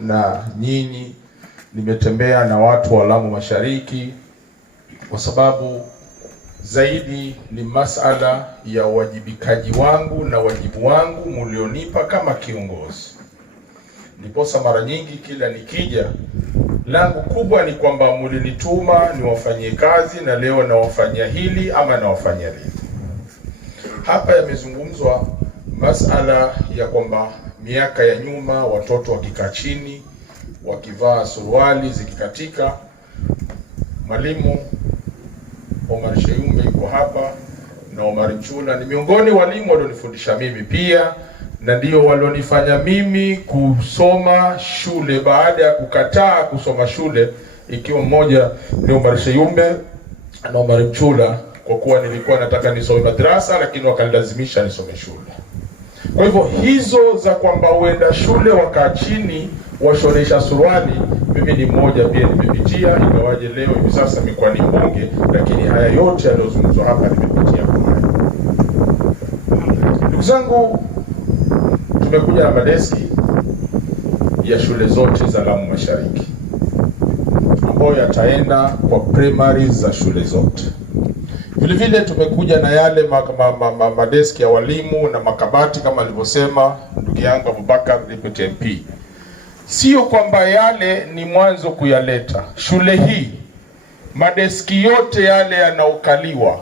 na nyinyi, nimetembea na watu wa Lamu Mashariki, kwa sababu zaidi ni masala ya wajibikaji wangu na wajibu wangu mlionipa kama kiongozi. Ndiposa mara nyingi kila nikija, langu kubwa ni kwamba mlinituma niwafanyie kazi, na leo nawafanyia hili ama nawafanyia lile. Hapa yamezungumzwa masala ya kwamba miaka ya nyuma watoto wakikaa chini wakivaa suruali zikikatika. Mwalimu Omar Sheyumbe yuko hapa na Omar Mchula ni miongoni walimu walionifundisha mimi pia, na ndio walionifanya mimi kusoma shule baada ya kukataa kusoma shule, ikiwa mmoja ni Omar Sheyumbe na Omar Mchula, kwa kuwa nilikuwa nataka nisome madrasa lakini wakanilazimisha nisome shule. Kwa hivyo hizo za kwamba uenda shule wakaa chini washonesha suruali, mimi ni mmoja pia nimepitia, ingawaje leo hivi sasa nimekuwa ni mbunge, lakini haya yote yaliyozungumzwa hapa nimepitia kwa haya. Ndugu zangu, tumekuja na madeski ya shule zote za Lamu Mashariki ambayo yataenda kwa primary za shule zote. Vile vile tumekuja na yale madeski ya walimu na makabati kama alivyosema ndugu yangu Abubakar Deputy MP. Sio kwamba yale ni mwanzo kuyaleta. Shule hii madeski yote yale yanaokaliwa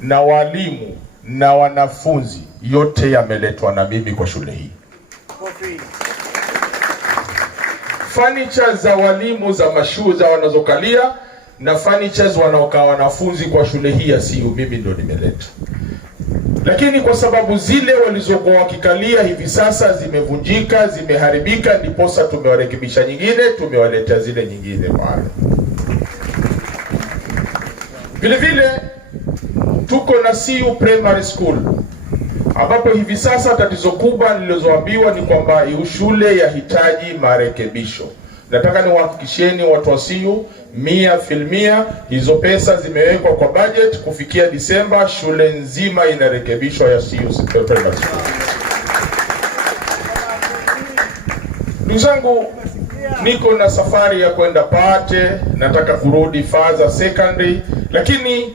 na walimu na wanafunzi yote yameletwa na mimi kwa shule hii. Furniture za walimu za mashule za wanazokalia na furnitures wanaokaa wanafunzi kwa shule hii ya CU mimi ndo nimeleta. Lakini kwa sababu zile walizokuwa wakikalia hivi sasa zimevunjika, zimeharibika, ndiposa tumewarekebisha nyingine, tumewaleta zile nyingine pale. Vile vile tuko na CU Primary School ambapo hivi sasa tatizo kubwa nilizoambiwa ni kwamba shule yahitaji marekebisho. Nataka niwahakikisheni watu wa CU 100% hizo pesa zimewekwa kwa budget. Kufikia Disemba shule nzima inarekebishwa ya CU Primary School. Ndugu zangu, niko na safari ya kwenda Pate, nataka kurudi Faza Secondary, lakini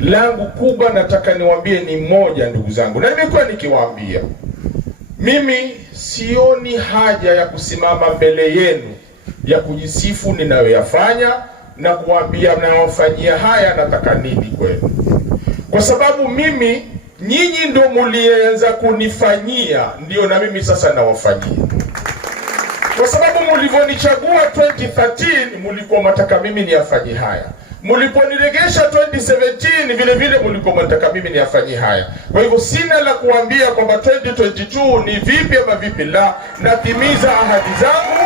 langu kubwa nataka niwaambie ni moja ndugu zangu, na nimekuwa nikiwaambia, mimi sioni haja ya kusimama mbele yenu ya kujisifu ninayoyafanya na kuambia mnawafanyia haya nataka nini kwenu, kwa sababu mimi nyinyi ndio mlianza kunifanyia, ndio na mimi sasa nawafanyia. Kwa sababu mlivyonichagua 2013 mlikuwa mtaka mimi niyafanyie haya, mliponiregesha 2017 vile vile mlikuwa mtaka mimi niyafanyie haya. Kwa hivyo sina la kuambia kwamba 2022 ni vipi ama vipi, la, natimiza ahadi zangu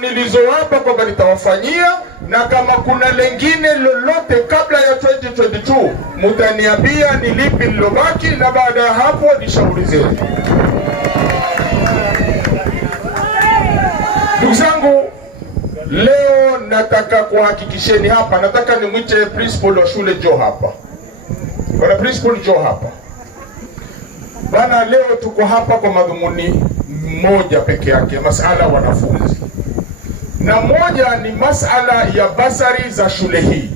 nilizowapa kwamba nitawafanyia, na kama kuna lengine lolote kabla ya 2022 mtaniambia ni lipi lilobaki, na baada ya hapo ni shauri zenu. Ndugu zangu, leo nataka kuhakikisheni hapa, nataka nimwite principal wa shule Joe hapa. Bwana principal Joe hapa. Bana, leo tuko hapa kwa madhumuni moja peke yake, masala wanafunzi. Na moja ni masala ya basari za shule hii.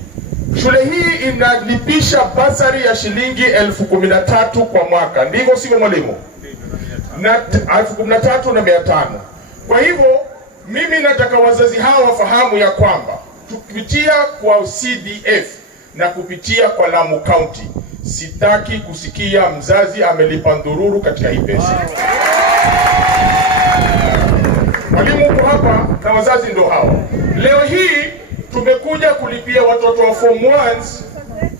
Shule hii inalipisha basari ya shilingi 13,000 kwa mwaka. Ndivyo sivyo mwalimu? Na 13,500. Kwa hivyo mimi nataka wazazi hawa wafahamu ya kwamba kupitia kwa CDF na kupitia kwa Lamu County, sitaki kusikia mzazi amelipa ndururu katika hii pesa. Mwalimu uko hapa na wazazi ndo hao. Leo hii tumekuja kulipia watoto wa form 1s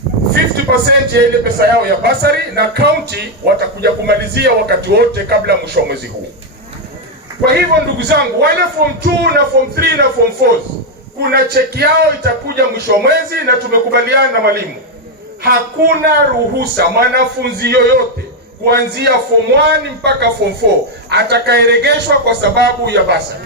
50% ya ile pesa yao ya basari, na county watakuja kumalizia wakati wote kabla mwisho wa mwezi huu. Kwa hivyo ndugu zangu, wale form 2 na form 3 na form 4 kuna cheki yao itakuja mwisho wa mwezi, na tumekubaliana na mwalimu, hakuna ruhusa mwanafunzi yoyote kuanzia form 1 mpaka form 4 atakayeregeshwa kwa sababu ya basari.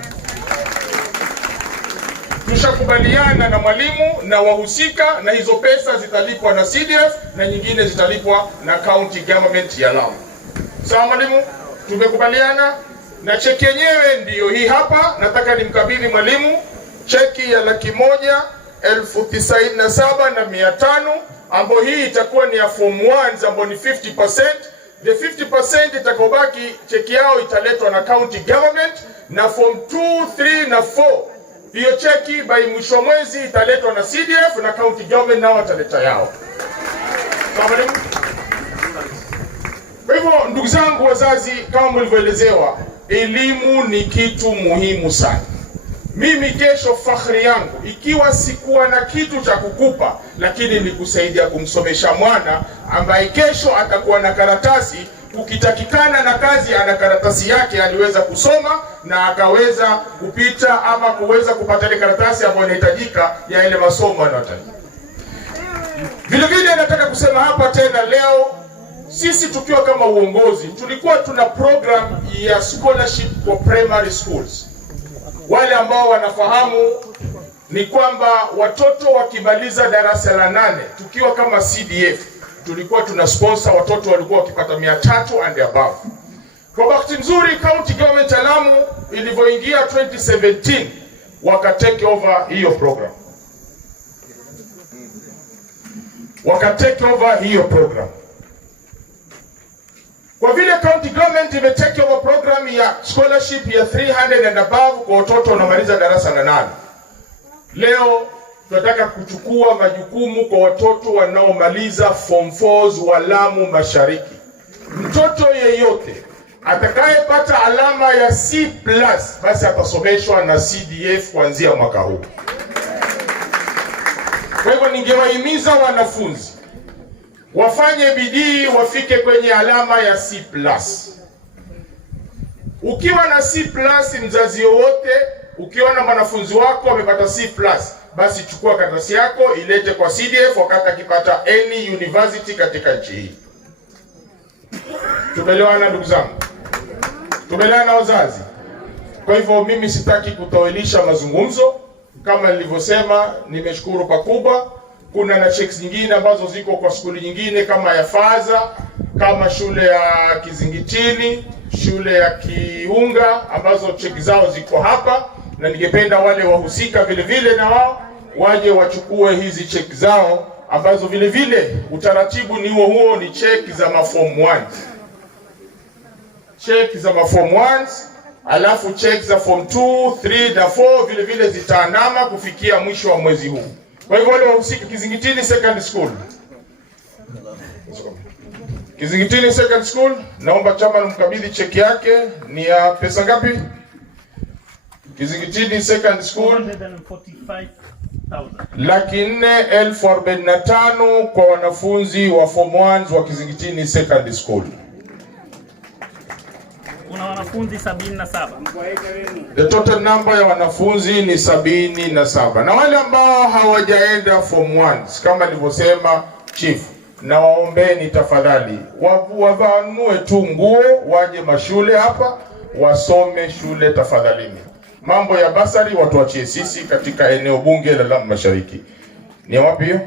Tushakubaliana na mwalimu na wahusika, na hizo pesa zitalipwa na CDF na nyingine zitalipwa na county government ya Lamu. Sawa mwalimu? Tumekubaliana? na cheki yenyewe ndiyo hii hapa. Nataka nimkabidhi mwalimu cheki ya 1,97,500 ambayo hii itakuwa ni ya form 1 ambayo ni 50%. The 50% itakobaki cheki yao italetwa na county government, na form 2, 3 na 4 hiyo cheki by mwisho mwezi italetwa na CDF na county government nao wataleta yao. Kwa hivyo ndugu zangu wazazi, kama mlivyoelezewa, elimu ni kitu muhimu sana. Mimi kesho fakhri yangu ikiwa sikuwa na kitu cha kukupa, lakini ni kusaidia kumsomesha mwana ambaye kesho atakuwa na karatasi, ukitakikana na kazi ana karatasi yake, aliweza kusoma na akaweza kupita ama kuweza kupata ile karatasi ambayo inahitajika ya ile masomo anayotafuta. Vile vile nataka kusema hapa tena leo, sisi tukiwa kama uongozi tulikuwa tuna program ya scholarship for primary schools. Wale ambao wanafahamu ni kwamba watoto wakimaliza darasa la 8 tukiwa kama CDF tulikuwa tuna sponsor watoto walikuwa wakipata 300 and above. Kwa bahati nzuri county government Lamu ilivyoingia 2017 wakatake over hiyo program. Kwa vile county government imetake over program ya scholarship ya 300 and above kwa watoto wanamaliza darasa la 8. Leo tunataka kuchukua majukumu kwa watoto wanaomaliza form 4 wa Lamu Mashariki. Mtoto yeyote atakayepata alama ya C+ basi atasomeshwa na CDF kuanzia mwaka huu. Kwa hivyo ningewahimiza wanafunzi wafanye bidii wafike kwenye alama ya C+. Ukiwa na C+, mzazi wote, ukiona mwanafunzi wako amepata C+, basi chukua karatasi yako ilete kwa CDF wakati akipata any university katika nchi hii. Tumeelewana ndugu zangu? Tumeelewana wazazi? Kwa hivyo mimi sitaki kutoelisha mazungumzo. Kama nilivyosema, nimeshukuru pakubwa. Kuna na checks nyingine ambazo ziko kwa shule nyingine kama ya Faza, kama shule ya Kizingitini, shule ya Kiunga ambazo cheki zao ziko hapa, na ningependa wale wahusika vile vile na wao waje wachukue hizi cheki zao ambazo vile vile utaratibu ni huo, ni cheki za maform 1. Cheki za maform 1, alafu cheki za form 2, 3 na 4 vile vile zitaandama kufikia mwisho wa mwezi huu. Kwa hivyo wale wahusika Kizingitini Second School. Kizingitini Second School, naomba chama mkabidhi cheki yake ni ya pesa ngapi? Kizingitini Second School 445,045 kwa wanafunzi wa form 1 wa Kizingitini Second School. Kuna wanafunzi 77. The total number ya wanafunzi ni 77. Na wale ambao hawajaenda form 1 kama nilivyosema chief, na waombeni tafadhali wavanue tu nguo waje mashule hapa wasome shule tafadhalini. Mambo ya basari watuachie sisi katika eneo bunge la Lamu Mashariki. Ni wapi hiyo?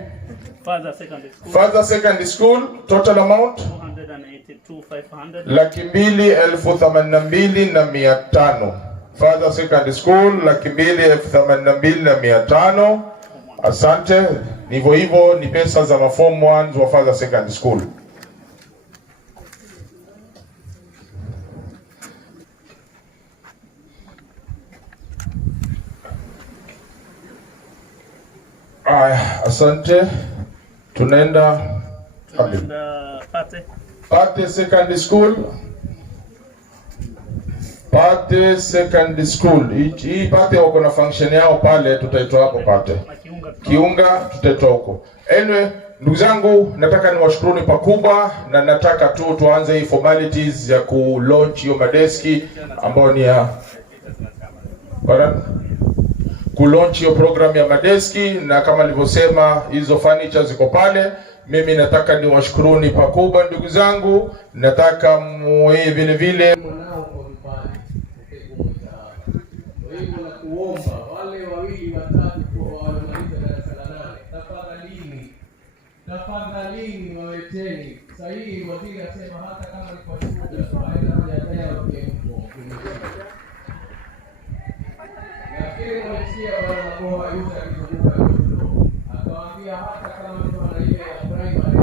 Faza Secondary School, total amount 282,500. Faza Secondary School 282,500. Asante. Hivyo ni pesa za maform 1 wa Faza Secondary School. Asante. Tunaenda Pate Secondary School. Pate Secondary School. Hii Pate wako na function yao pale, tutaitoa hapo Pate. Kiunga tutaitoa huko. Anyway, ndugu zangu, nataka niwashukuruni pakubwa na nataka tu tuanze hii formalities ya ku launch hiyo madeski ambayo ni ya ku launch hiyo program ya madeski, na kama nilivyosema hizo furniture ziko pale. Mimi nataka niwashukuruni pakubwa ndugu zangu, nataka muwe vile vile mwanao kwa nyumbani hivyo na kuomba wale wawili watatu kwa waliomaliza darasa la 8, tafadhalini waleteni sahihi. Waziri asema hata kama ni kwa shule leo mpo. Nafikiri mmesikia bwana mkoa yuko akizunguka akawaambia hata kama mtu ana ile ya primary